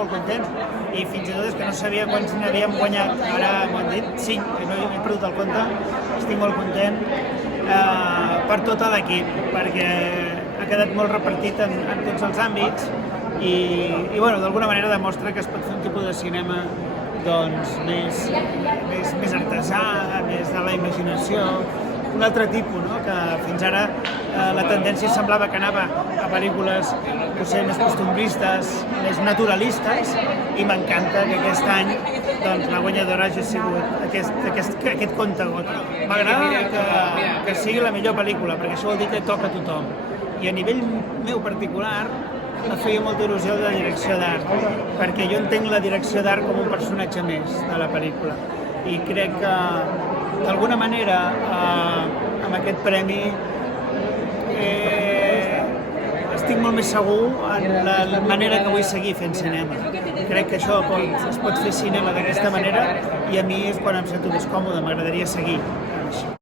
molt content i fins i tot és que no sabia quants n'havíem guanyat, ara m'ho han dit 5, que no he perdut el compte. Estic molt content per tot l'equip, perquè ha quedat molt repartit en tots els àmbits i bueno, d'alguna manera demostra que es pot fer un tipus de cinema doncs, més artesà, més de la imaginació, un altre tipus, no? Que fins ara la tendència semblava que anava a pel·lícules potser més costumbristes, més naturalistes, i m'encanta que aquest any doncs, la guanyadora hagi sigut aquest conte-gota. M'agrada que sigui la millor pel·lícula, perquè això vol dir que toca a tothom. I a nivell meu particular, em feia molta il·lusió de la direcció d'art, perquè jo entenc la direcció d'art com un personatge més de la pel·lícula. I crec que, d'alguna manera, amb aquest premi estic molt més segur en la manera que vull seguir fent cinema. Crec que això es pot fer cinema d'aquesta manera i a mi és quan em sento més còmode, m'agradaria seguir.